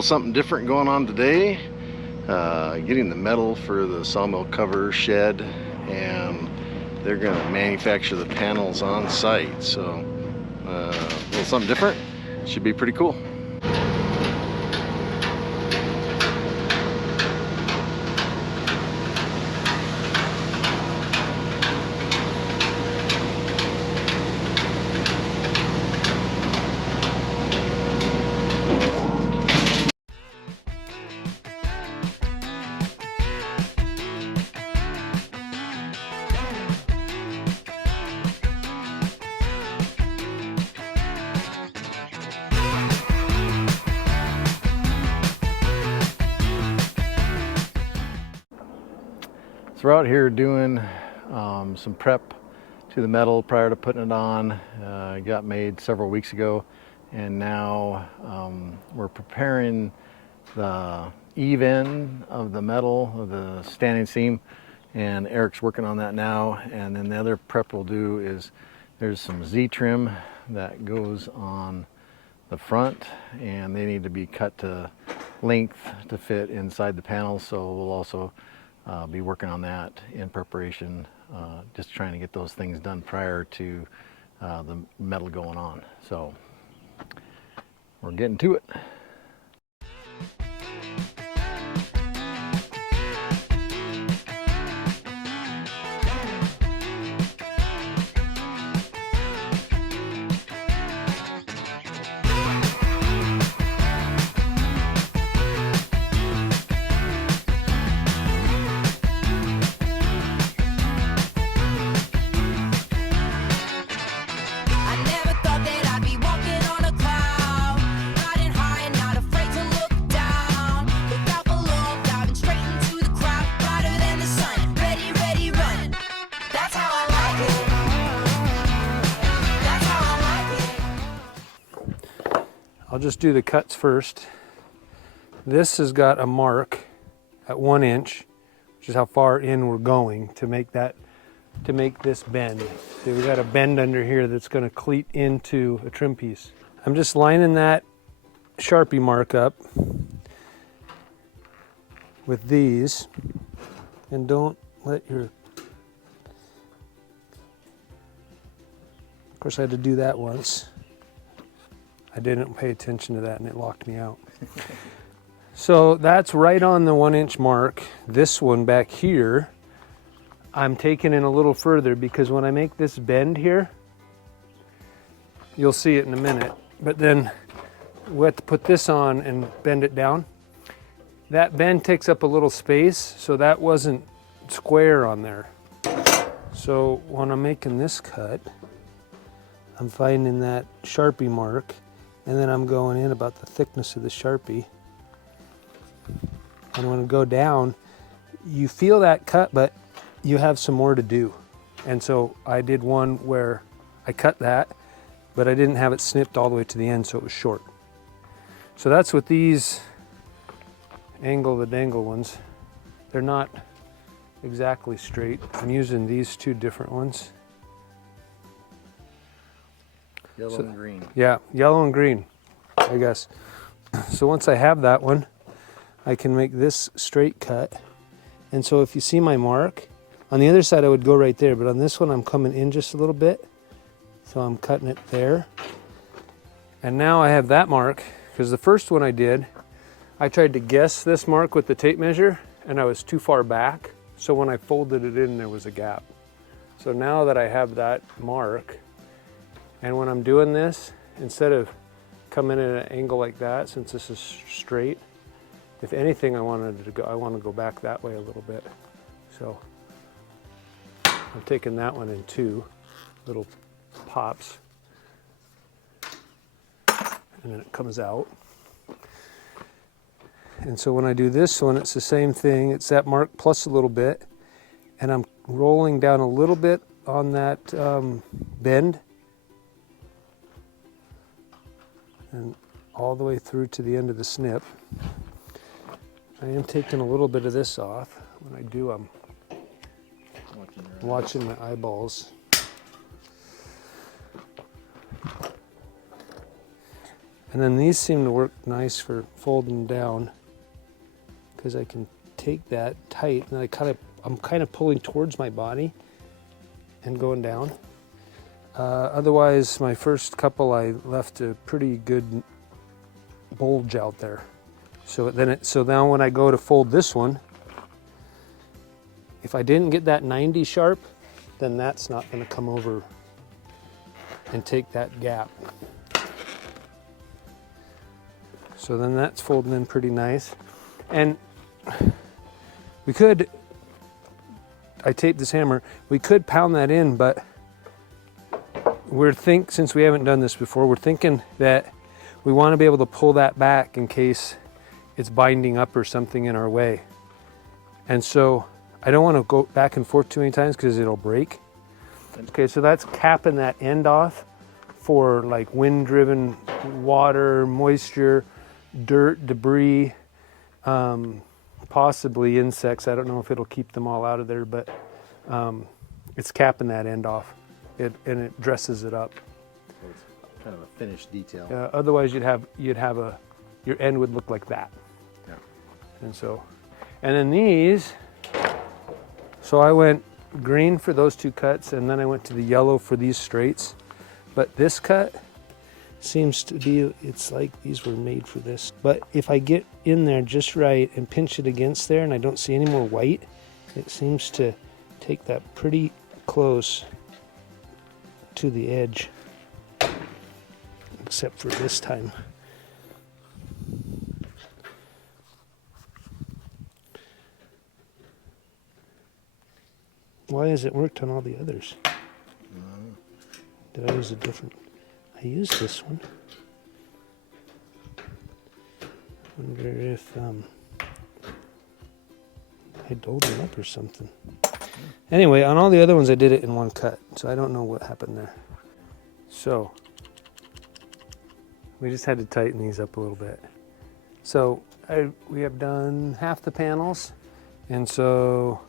little something different going on today. Getting the metal for the sawmill cover shed, and they're going to manufacture the panels on site. So a little something different. Should be pretty cool. So we're out here doing some prep to the metal prior to putting it on. It got made several weeks ago, and now we're preparing the eave end of the metal of the standing seam, and Eric's working on that now. And then the other prep we'll do is there's some Z trim that goes on the front, and they need to be cut to length to fit inside the panels. So we'll also be working on that in preparation, just trying to get those things done prior to the metal going on. So we're getting to it. I'll just do the cuts first. This has got a mark at 1 inch, which is how far in we're going to make this bend. So we got a bend under here that's going to cleat into a trim piece. I'm just lining that Sharpie mark up with these, and don't let your, of course I had to do that once. I didn't pay attention to that and it locked me out. So that's right on the 1 inch mark. This one back here, I'm taking it a little further because when I make this bend here, you'll see it in a minute, but then we have to put this on and bend it down. That bend takes up a little space, so that wasn't square on there. So when I'm making this cut, I'm finding that Sharpie mark, and then I'm going in about the thickness of the Sharpie. And when I go down, you feel that cut, but you have some more to do. And so I did one where I cut that, but I didn't have it snipped all the way to the end, so it was short. So that's what these angle the dangle ones. They're not exactly straight. I'm using these two different ones. Yellow and green. Yeah, yellow and green, I guess. So once I have that one, I can make this straight cut. And so if you see my mark, on the other side I would go right there, but on this one I'm coming in just a little bit. So I'm cutting it there. And now I have that mark, because the first one I did, I tried to guess this mark with the tape measure, and I was too far back. So when I folded it in, there was a gap. So now that I have that mark, and when I'm doing this, instead of coming in at an angle like that, since this is straight, if anything, I want to go back that way a little bit. So I'm taking that one in two little pops, and then it comes out. And so when I do this one, it's the same thing. It's that mark plus a little bit, and I'm rolling down a little bit on that bend, and all the way through to the end of the snip. I am taking a little bit of this off. When I do, I'm watching my eyeballs. And And then these seem to work nice for folding down because I can take that tight and I'm kind of pulling towards my body and going down. Otherwise, my first couple I left a pretty good bulge out there. So now when I go to fold this one, if I didn't get that 90 sharp, then that's not going to come over and take that gap. So then that's folding in pretty nice. And I taped this hammer, we could pound that in, but since we haven't done this before, we're thinking that we want to be able to pull that back in case it's binding up or something in our way. And so I don't want to go back and forth too many times because it'll break. Okay, so that's capping that end off for like wind-driven water, moisture, dirt, debris, possibly insects. I don't know if it'll keep them all out of there, but it's capping that end off. And it dresses it up. So it's kind of a finished detail. Otherwise, your end would look like that. Yeah. And then these. So I went green for those two cuts, and then I went to the yellow for these straights. But this cut seems to be, it's like these were made for this. But if I get in there just right and pinch it against there, and I don't see any more white, it seems to take that pretty close to the edge, except for this time. Why has it worked on all the others? Did I use a different? I used this one. Wonder if I doled it up or something. Anyway, on all the other ones I did it in one cut, so I don't know what happened there. So we just had to tighten these up a little bit. So we have done half the panels, and so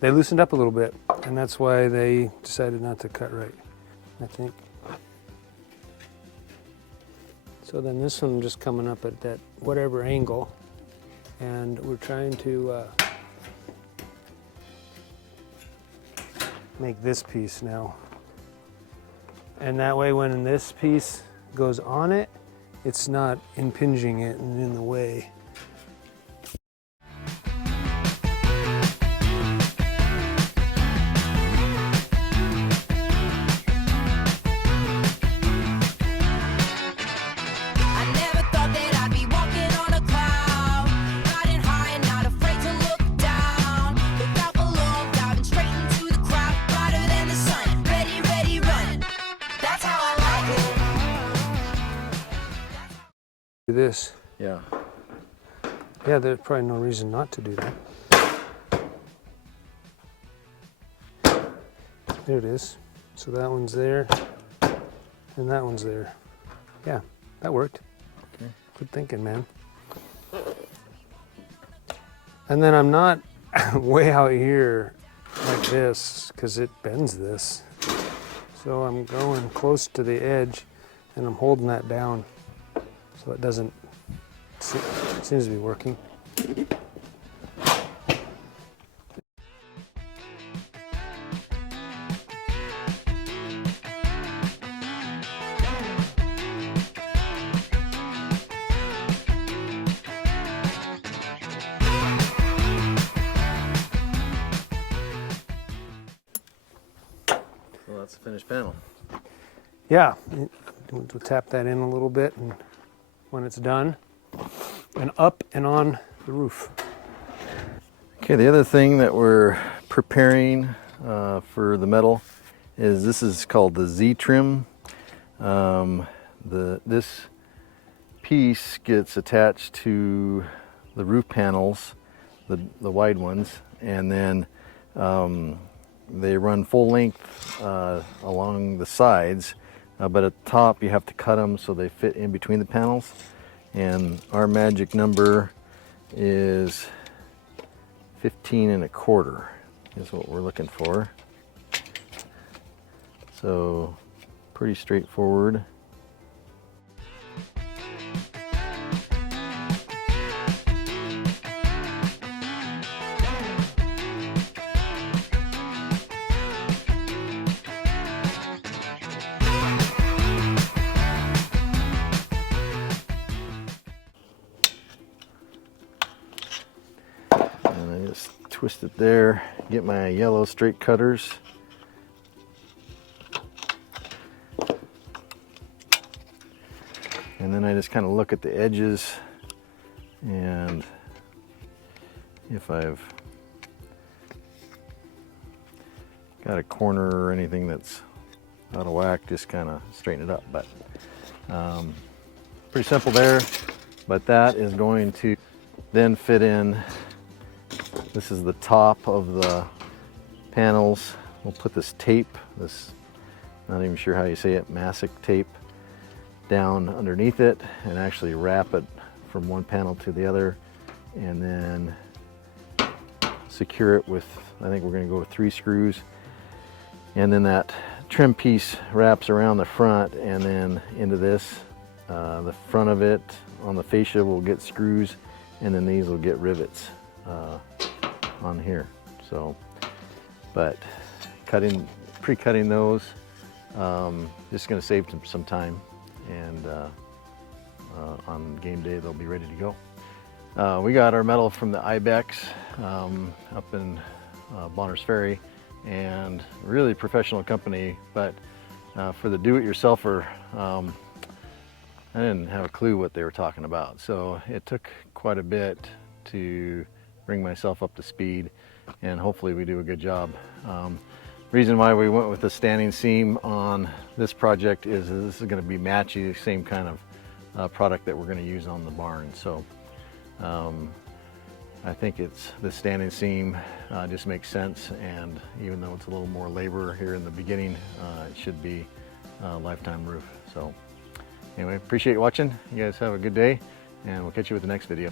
they loosened up a little bit, and that's why they decided not to cut right, I think. So then this one just coming up at that whatever angle, and we're trying to make this piece now. And that way when this piece goes on it, it's not impinging it and in the way. This. Yeah. Yeah, there's probably no reason not to do that. There it is. So that one's there, and that one's there. Yeah, that worked. Okay. Good thinking, man. And then I'm not way out here like this, because it bends this. So I'm going close to the edge, and I'm holding that down. So it doesn't, it seems to be working. Well, that's the finished panel. Yeah, we'll tap that in a little bit, and when it's done, and up and on the roof. Okay, the other thing that we're preparing for the metal is this is called the Z trim. This piece gets attached to the roof panels, the wide ones, and then they run full length along the sides. But at the top you have to cut them so they fit in between the panels, and our magic number is 15 1/4 is what we're looking for. So pretty straightforward. just twist it there, get my yellow straight cutters. And then I just kind of look at the edges, and if I've got a corner or anything that's out of whack, just kind of straighten it up. But pretty simple there, but that is going to then fit in. This is the top of the panels. We'll put this tape, this, not even sure how you say it, mastic tape, down underneath it and actually wrap it from one panel to the other, and then secure it with, I think we're going to go with 3 screws, and then that trim piece wraps around the front and then into this. The front of it on the fascia will get screws, and then these will get rivets on here. So, but pre-cutting those, just going to save some time, and on game day they'll be ready to go. We got our metal from the IBEX up in Bonners Ferry, and really professional company, but for the do-it-yourselfer, I didn't have a clue what they were talking about. So it took quite a bit to bring myself up to speed, and hopefully we do a good job. Reason why we went with the standing seam on this project is this is going to be matchy, the same kind of product that we're going to use on the barn. So I think it's the standing seam just makes sense, and even though it's a little more labor here in the beginning, it should be a lifetime roof. So anyway, appreciate you watching. You guys have a good day, and we'll catch you with the next video.